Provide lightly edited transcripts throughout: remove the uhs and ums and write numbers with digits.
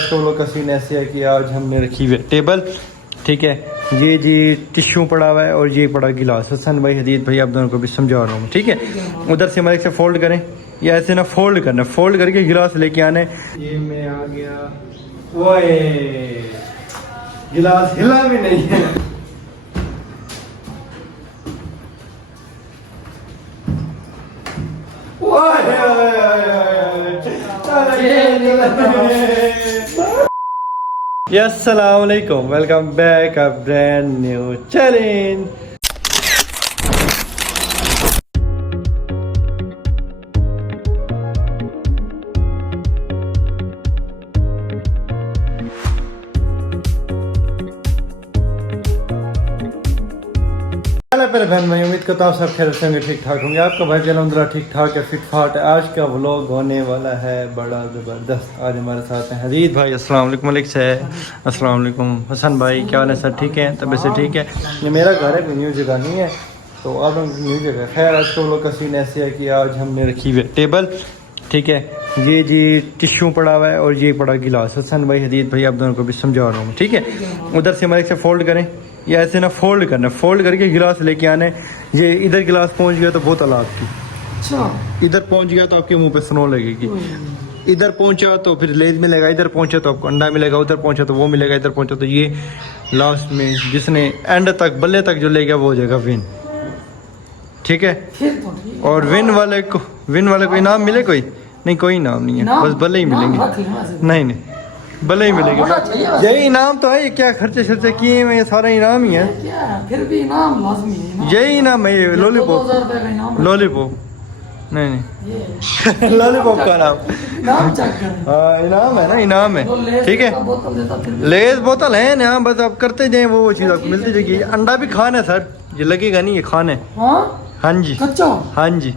तो लोग का सीन ऐसे है कि आज हमने रखी हुई है टेबल, ठीक है। ये जी टिश्यू पड़ा हुआ है और ये पड़ा गिलास। हसन भाई, हदीद भाई, आप दोनों को भी समझा रहा हूँ, ठीक है। उधर से हमारे से फोल्ड करें या ऐसे ना फोल्ड करना, फोल्ड करके गिलास लेके आने। ये मैं आ गया, ओए गिलास हिला भी नहीं है। अस्सलाम वालेकुम, welcome back a brand new challenge. पहले बहन भाई, उम्मीद करता हूँ सब खैर से होंगे, ठीक ठाक होंगे। आपका भाई अल्हम्दुलिल्लाह ठीक ठाक है, फिट फाट है। आज का व्लॉग होने वाला है बड़ा ज़बरदस्त। आज हमारे साथ हैं हदीद भाई, अस्सलाम वालेकुम। मलिक से अस्सलाम वालेकुम। हसन भाई, क्या हाल है सर? ठीक है, तबीयत से ठीक है। ये मेरा घर है, कोई न्यू जगह नहीं है, तो आप लोग न्यू जगह। खैर आज के व्लॉग का सीन ऐसे है कि आज हमने रखी हुई है टेबल, ठीक है। ये जी टिश्यू पड़ा हुआ है और ये पड़ा गिलास। हसन भाई, हदीद भाई, आप दोनों को भी समझा रहा हूँ, ठीक है। उधर से हमारे से फोल्ड करें या ऐसे ना फोल्ड करना, फोल्ड करके गिलास लेके आने। ये इधर गिलास पहुंच गया तो बोतल आपकी, अच्छा इधर पहुंच गया तो आपके मुंह पे स्नो लगेगी, इधर पहुंचा तो फिर लेज मिलेगा, इधर पहुंचा तो आपको अंडा मिलेगा, उधर पहुंचा तो वो मिलेगा, इधर पहुंचा तो ये। लास्ट में जिसने एंड तक बल्ले तक जो ले गया वो हो जाएगा विन, ठीक है। और विन वाले को इनाम मिले? कोई नहीं, कोई इनाम नहीं है, बस बल्ले ही मिलेंगे। नहीं नहीं, भले ही मिलेगा, यही इनाम तो है। ये क्या खर्चे शर्चे किए हुए, ये सारा इनाम ही है। फिर भी इनाम लाजमी है, यही इनाम है, ये लॉलीपॉप। लॉलीपॉप नहीं लॉलीपॉप का नाम हाँ इनाम है ना, इनाम है, ठीक है। लेज बोतल है ना, बस आप करते जाए, वो चीज़ आपको मिलती जाएगी। अंडा भी खाना है सर, ये लगेगा नहीं, ये खाना है। हाँ जी, कच्चा, हाँ जी,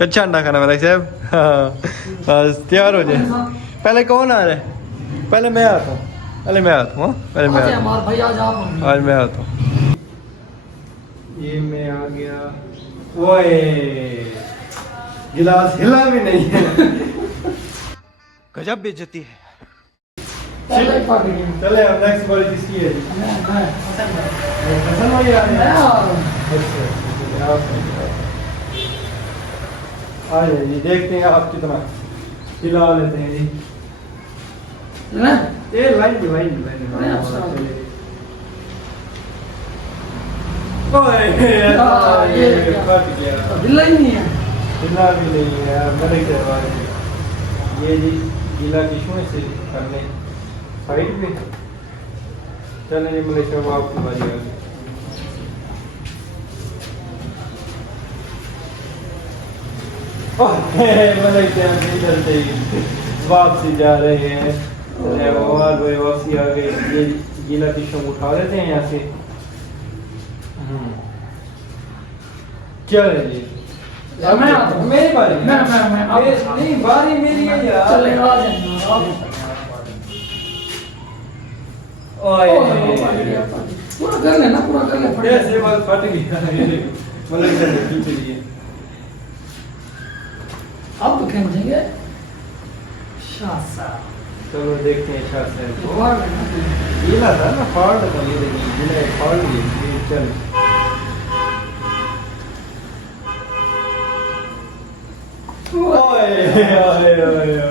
कच्चा अंडा खाना मेरा साहब। बस तैयार हो जाए। पहले कौन आ रहा है? पहले मैं आता हूँ, पहले मैं आता हूँ, पहले मैं आता हूँ, आज मैं आता हूँ। ये मैं आ गया, ओए गिलास हिला भी नहीं है। गजब बेइज्जती है। चले अब नेक्स्ट बॉल किसकी है? हसन भाई आ रहे हैं। आ जाइए, देखते हैं आप कितना हिला लेते हैं जी। ये लाइन भी हिला ही नहीं है, हिला भी नहीं है। मेरे ये जी गीला टिश्यू से करने साइड पे चले जी। मेरे से आपकी बारी आ गई। वापसी जा रहे हैं, वापसी आ गई। ये गीला टिश्यू उठा लेते हैं यहाँ से। क्या है ये? मेरी बारी? नहीं, बारी मेरी है यार। पूरा कर लेना, पूरा कर ले। ऐसे बात फट गया मतलब। अब तो खेलेंगे। चलो देखते हैं। गीला था ना, फाड़ था ये, फाड़ लिए। चल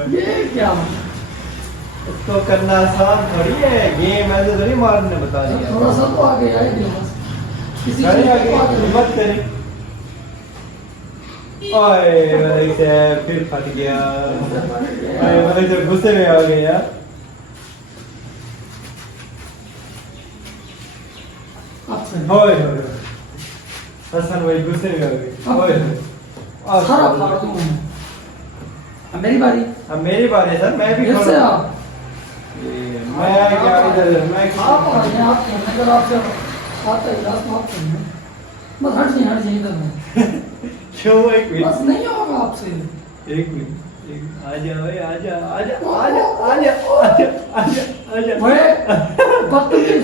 ये क्या उसको करना आसान थोड़ी है, गेम ऐसे थोड़ी मारने बता दिया। थोड़ा सा तो आगे आए गिलास, किसी चीज आगे हिम्मत करें। ओए फिर फट गया। गुस्से में आ गए यार। हसन भाई गुस्से में आ गए। मेरी बारी। अब मेरी बारी है सर, मैं भी फिर से आप। मैं क्या इधर मैं आप आपसे आता गिलास माफ करना, बस हट जाइए इधर में। क्यों? एक मिनट, बस नहीं होगा आपसे। एक मिनट, आजा भाई, आजा आजा आजा आजा आजा आजा आजा बदतमीज,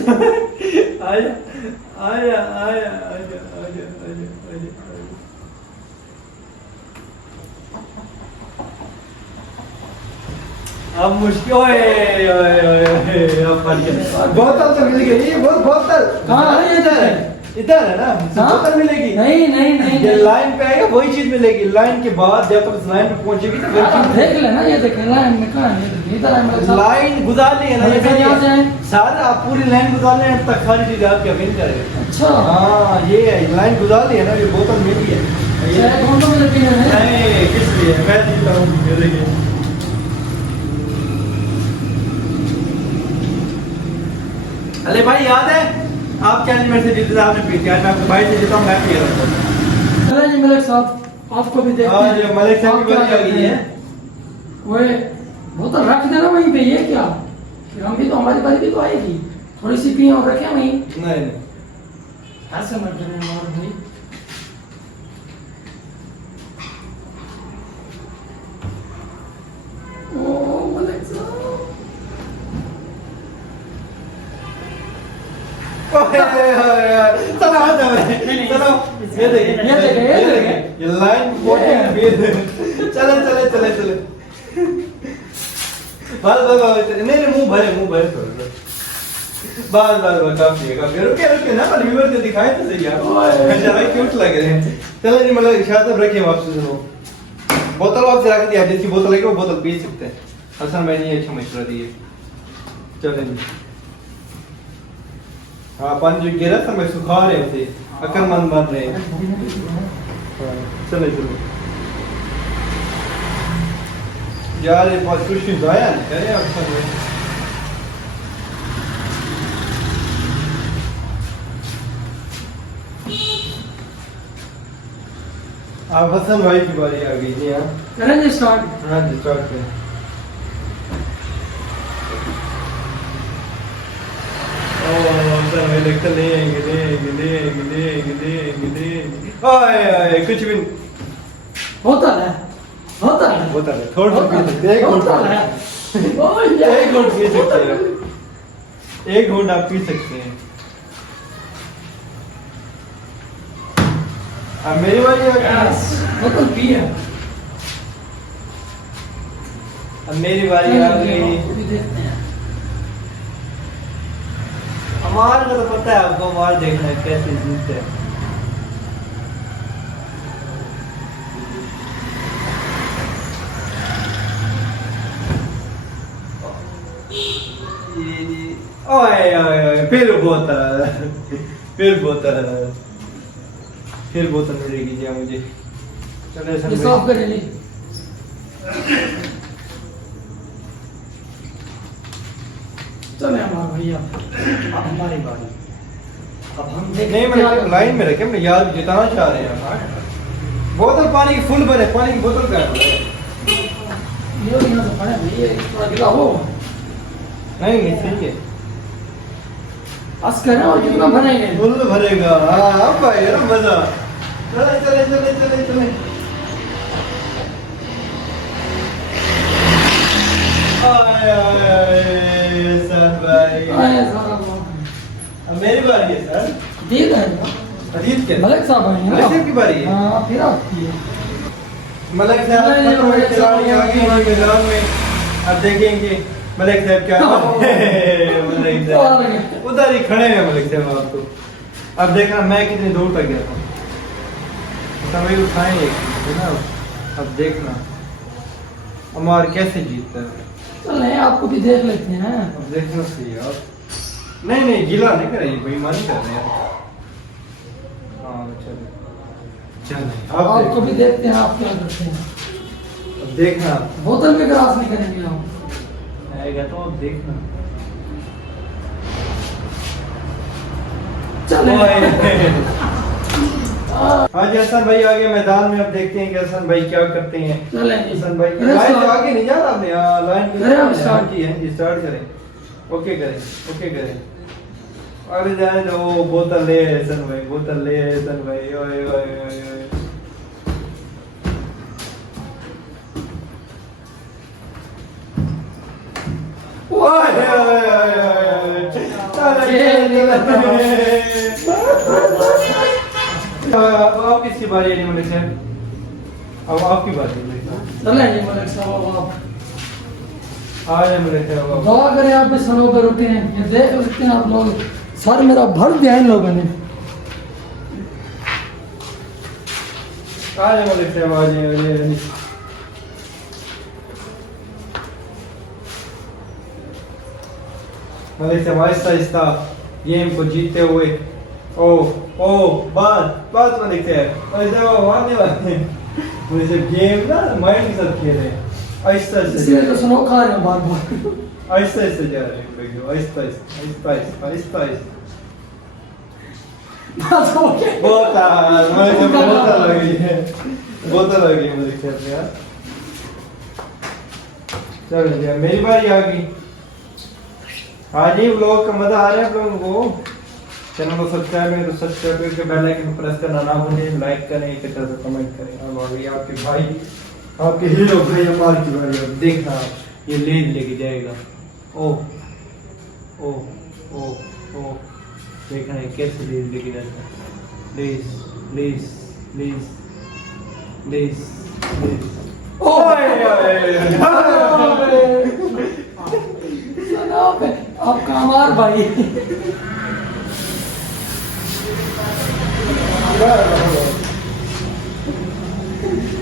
आजा आजा आजा आजा आजा आजा। अब मुश्किल ओए ओए ओए अब फट गया बोतल तो मिल गई ये बोतल कहाँ है ये इधर है इधर है ना हाँ? बोतल मिलेगी नहीं नहीं नहीं ये लाइन पे आएगा वही चीज मिलेगी लाइन के बाद जब तक उस लाइन पे पहुंचेगी तो वही आप चीज देख लेना ये देख लेना मैं कहाँ है ये देख, इधर है मेरे साथ लाइन गुजार ली है ना ये फिर यहाँ से आए। सारा आप पूरी लाइन गुजार ले तब तक सारी चीज आपकी अवेल करेगा अच्छा हाँ ये है लाइन गुजार ली है ना ये बोतल मिल गई है ये कौन सा मिलती है नहीं किस लिए मैं जीता हूँ ये देखिए अरे भाई याद है आप क्या मेरे से जीते थे आपने पी किया मैं आपके भाई से जीता हूँ मैं पी रहा था चले जी मलिक साहब आपको भी देखते हाँ हैं ये मलिक साहब आप की क्या बारी आ करते गई है हैं? वो बोतल रख देना वहीं पे ये क्या फिर हम भी तो हमारी बारी भी तो आएगी थोड़ी सी पिए और रखें वहीं नहीं ऐसे मत करें हमारे भाई ओ मलिक साहब चलो आ जाओ चलो ये देखिए ये लाइन चले चले चले चले बस बस नहीं मुंह भरे थोड़ा बस काफी है रुके रुके ना पर व्यूअर को दिखाए तो सही यार अच्छा भाई क्यूट लग रहे हैं चलो जी मतलब शायद अब रखिए वापस वो बोतल वापस रख दिया जिसकी बोतल है वो बोतल पी सकते हैं हसन मैंने ये अच्छा मशवरा दिए चलें जी हाँ पानी जो गिरा था मैं सुखा रहे थे अकलमंद बन रहे हैं चले चलो यार ये बहुत खुशी जाया नहीं करे अक्सर में आप हसन भाई की बारी आ गई जी हाँ करेंगे स्टार्ट हाँ जी स्टार्ट करें कुछ भी होता है थोड़ा एक घूंट पी सकते हैं एक घूंट आप पी सकते हैं अब मेरी बारी आ गई बोतल पिए अब मेरी बारी आ गई देखते हैं हमारे को तो पता है आपको हमारे देखना है कैसे जीतते हैं ओए ओए ओए फिर बोतल मिलेगी जी मुझे चले ये सर साफ कर ली चले हमारा भैया अब हमारी बारी अब हम नहीं मैं लाइन में रखे मैं याद जिताना चाह रहे हैं बोतल पानी की फुल भरे पानी की बोतल का ये यहाँ से पड़े भैया थोड़ा गिला हो नहीं सही है बस करें और कितना भरेंगे फुल भरेगा हाँ भाई यार मजा चले चले चले चले चले आए आए आए सर भाई आए सारा लोग अब मेरी बारी है सर दे रहे हैं अजीत के मलिक साहब आए हैं मलिक साहब की बारी है हाँ फिर आपकी है मलिक साहब खिलाड़ी खिलाड़ी आ गए हैं मैदान में अब देखेंगे मलिक साहब क्या मलिक साहब उधर ही खड़े हैं मलिक साहब आपको अब देखना मैं कितनी दूर तक गया था समय उठाएंगे है ना अब देखना अमार कैसे जीतता है चले आपको भी देख लेते हैं अब देखना सही है आप नहीं गिला नहीं करेंगे बेईमानी कर रहे हैं हाँ चलो चलो आपको भी देखते हैं आप क्या करते हैं अब देखना बोतल में ग्रास नहीं करेंगे आप आएगा तो अब देखना चले हाँ जी हसन भाई आगे मैदान में अब देखते हैं कि हसन भाई क्या करते हैं चले हसन भाई लाइन से आगे नहीं जा रहा आपने लाइन करें हम start? की है जी स्टार्ट करें ओके करें अरे जाए तो वो बोतल ले हसन भाई बोतल ले हसन भाई ओए ओए ओए ओए ओए ओए अब आप किसकी बारी है मलिक साहब अब आपकी बारी है चले जी मलिक साहब आप आज हम लेते हैं वो। दुआ करें आप भी सड़ों पर उठे हैं, ये देख सकते हैं आप लोग, सर मेरा भर दिया इन लोगों ने। आज हम लेते हैं आज ये मलिक साहब आहिस्ता आहिस्ता गेम को जीतते हुए। ओ ओ बात मलिक साहब मारने वाले हैं। मलिक साहब गेम ना माइंड के साथ खेल रहे हैं। आहिस्ता इसलिए तो आहिस्ता सुनो खा रहे हैं बार बार। आहिस्ता आहिस्ता जा रहे हैं भाई, आहिस्ता आहिस्ता आहिस्ता आहिस्ता आहिस्ता। बस हो गया। बोतल लगी है, बोतल लगी है मलिक साहब यार। चलो जी मेरी बारी आ गई। हाँ जी व्लॉग का मजा आ रहा है आप लोगों को। चैनल को सब्सक्राइब करें तो सब्सक्राइब करके बेल आइकन प्रेस करना ना भूलें, लाइक करें, एक तरह से कमेंट करें। अब आ गई आपके भाई, आपके हीरो भाई अमार की बारी। अब देखना ये लेज लेके जाएगा। ओ ओ ओ ओ देखना है कैसे लेज लेके जाएगा। लेज लेज लेज लेज लेज। आपका हमार भाई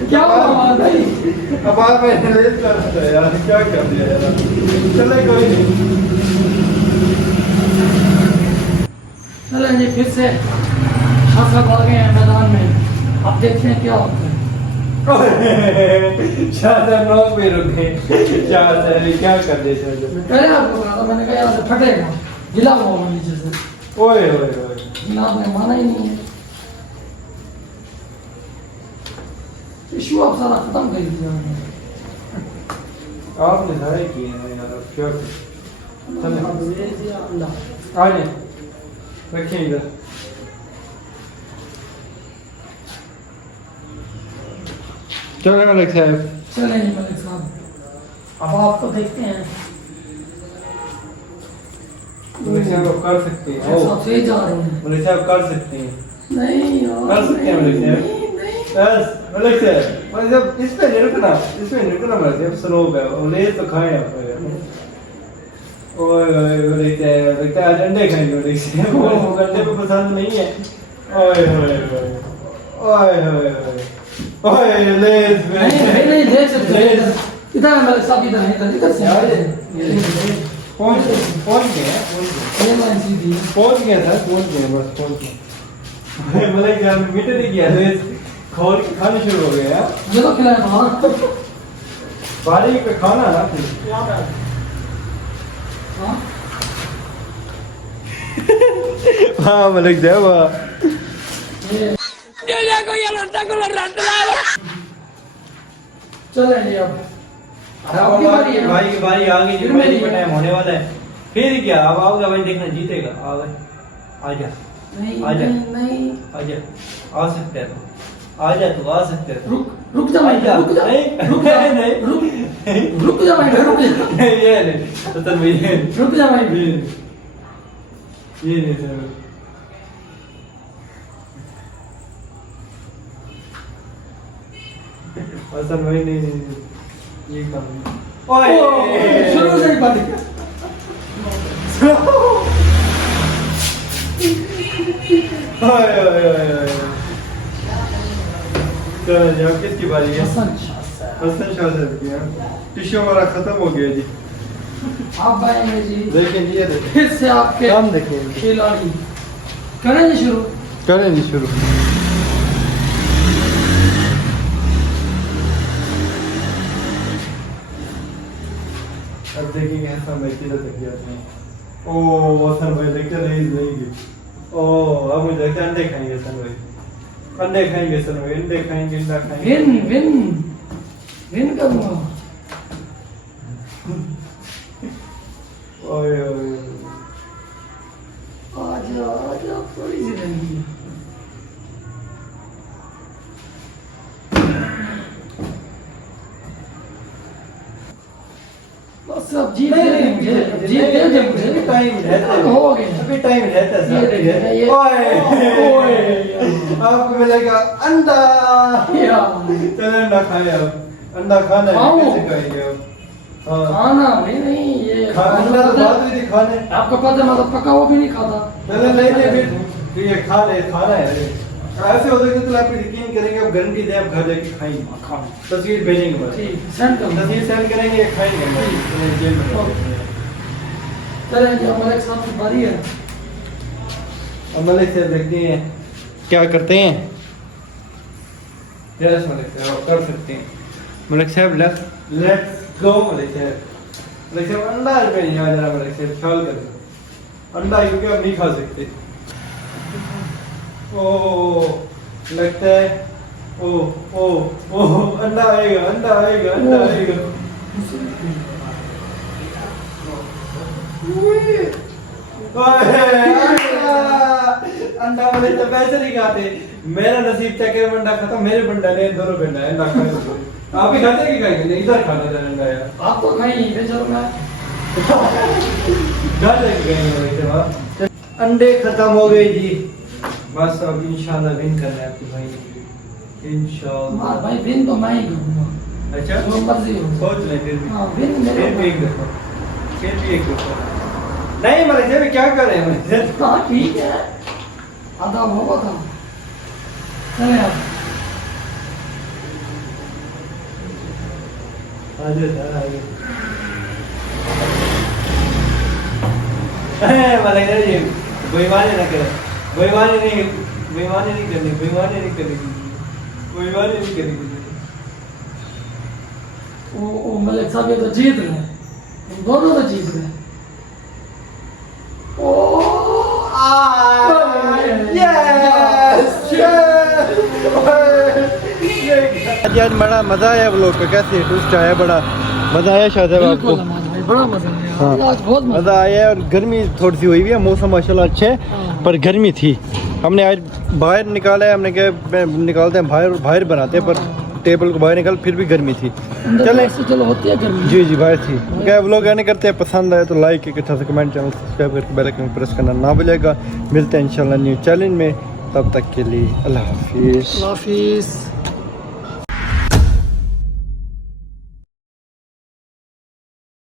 क्या हुआ हमार भाई? अब आप मैंने लेट कर दिया यार, क्या कर दिया यार। चले कोई नहीं, चलें जी फिर से शाह साहब आ गए हैं मैदान में। अब देखते हैं क्या होता है। शायद नौ पे रुके। शायद क्या कर दे शायद। पहले आपको कहा था, मैंने कहा यार से फटेगा, गिला हुआ नीचे से। ओए ओए ओए लेकिन आपने माना ही नहीं है। इशू आप सारा खत्म कर दिया। आपने सारे किए हैं यार, अब क्या चले आ जाए रखिए इधर। चलो मलिक साहब, चले जी मलिक साहब, अब आपको देखते हैं। मलिक साहब आप कर सकते हैं। ओ सबसे जा रहे हैं। मलिक साहब कर सकते हैं, नहीं यार, कर सकते हैं मलिक साहब। नहीं, नहीं। बस मलिक साहब, मलिक साहब इस पे नहीं रुकना, इस पे नहीं रुकना मलिक साहब। स्लो पे और ले तो खाए आप यार। ओए ओए मलिक साहब, लगता है आज अंडे खाएंगे मलिक साहब। वो अंडे को पसंद नहीं है। ओए ओए ओए ओए ओए ओए ओए लेज में नहीं नहीं देख सकते इधर मलिक साहब, इधर से यार पहुंच गए ये लाइन सीधी है। पहुंच गया था, पहुंच गए बस पहुंच गए। मलिक साहब ने मीठे नहीं किया, लेज खोल के खाने शुरू हो गए यार। ये तो खिलाया बाहर। बारी पे खाना ना फिर। हाँ हाँ मलिक साहब ये चले जी अब आपकी बारी है। भाई की बारी आ गई, फिर जो मेरी का है। टाइम होने वाला है। फिर क्या अब आओगे भाई, देखना जीतेगा। आ गए, आजा नहीं आजा। नहीं नहीं आजा, आ सकते हैं तो आजा, तू आ सकते हैं। रुक जा भाई, आजा। रुक जा नहीं, रुक जा नहीं। रुक जा भाई, रुक जा ये नहीं तो भाई, ये रुक जा भाई। नहीं सर। असल भाई नहीं ये काम नहीं। ओए शुरू से ही बात है। ओए ओए ओए चलो जी, अब किसकी बारी है? हसन हसन शाह साहब की। टिश्यू हमारा खत्म हो गया जी। आप भाई जी देखें जी, ये देखें, फिर से आपके काम देखें। खिलाड़ी करें जी शुरू। करें जी शुरू। अब देखेंगे हसन भाई किधर तक जाते हैं। ओ हसन भाई देखते नहीं गए। ओ अब मुझे लगता है अंडे खाएंगे हसन भाई, अंडे खाएंगे हसन भाई, अंडे खाएंगे, अंडा खाएंगे। विन करूंगा। ओए ओए आजा आजा, थोड़ी सी रही है। बस अब जीत दे दे मुझे, जीत दे दे मुझे। अभी टाइम रहता है, हो गया। अभी टाइम रहता है ये देखिए, ये- ओए ओए। आपको मिलेगा अंडा। या। चलो अंडा खाए आप, अंडा खाना है, खाऊं? कैसे खाएंगे आप? हाँ। खाना भाई नहीं ये खाना तो बात हुई थी खाने। आपको पता है मैं तो पका हुआ भी नहीं खाता। नहीं नहीं नहीं, फिर ये खा ले, खाना है अरे। ऐसे हो सकता है तो आप यकीन करेंगे, आप गारंटी दे, आप घर जाके खाएंगे। तस्वीर भेजेंगे बस। ठीक सेंड कर तस्वीर सेंड करेंगे, खाएंगे बस। जेल में चलें जी, हमारे साथ की बारी है। अमल से देखते हैं क्या करते हैं। यस मलिक साहब, आप कर सकते हैं। मलिक साहब लेट्स गो मलिक साहब। मलिक साहब अंडा पे नहीं आ जरा, मलिक साहब ख्याल करो अंडा क्योंकि हम नहीं खा सकते। ओ लगता है ओ अंडा आएगा, अंडा आएगा, अंडा आएगा। अंडा वाले तो पैसे नहीं खाते। मेरा नसीब था कि अंडा खाता, मेरे बंडा ने दोनों बंडा है अंडा खाते। आप भी खाते कि खाएंगे? नहीं, इधर खाता था अंडा यार। आप तो खाएंगे, चलो मैं घर लेके गए वैसे वहाँ। अंडे खत्म हो गए जी, बस अब इंशाल्लाह विन करना है आपके भाई ने, इंशाल्लाह। भाई विन तो मैं ही करूँगा। अच्छा जो मर्जी हो। सोच ले फिर भी। हाँ विन मेरे फिर भी एक दफा, फिर भी एक दफा। नहीं मलिक साहब क्या कर रहे हैं मलिक साहब? हाँ ठीक है, आधा होगा था। चले आप आगे सर आगे। मलिक साहब ये बेईमानी ना करें, बेईमानी नहीं, बेईमानी नहीं करनी, बेईमानी नहीं करनी, बेईमानी नहीं करनी। वो मलिक साहब ये तो जीत रहे हैं, हम दोनों तो जीत रहे हैं। आज बड़ा मजा आया व्लॉग का, कैसे टूस्ट आया, बड़ा मजा आया शायद आपको? बिल्कुल नमाज भाई, बड़ा मजा आया। हाँ। आज बहुत मजा आया। और गर्मी थोड़ी सी हुई हुई है, मौसम माशाल्लाह अच्छा है, हाँ। पर गर्मी थी। हमने आज बाहर निकाला है, हमने क्या निकालते हैं बाहर, बाहर बनाते हैं, पर टेबल को बाहर निकाल फिर भी गर्मी थी। चले चलो होती है गर्मी। जी जी बाहर थी। क्या व्लॉग आने करते हैं, पसंद आए तो लाइक एक अच्छा सा कमेंट, चैनल सब्सक्राइब करके बेल आइकन प्रेस करना ना भूलिएगा। मिलते हैं इंशाल्लाह न्यू चैलेंज में, तब तक के लिए अल्लाह हाफिज़। हाफिज़।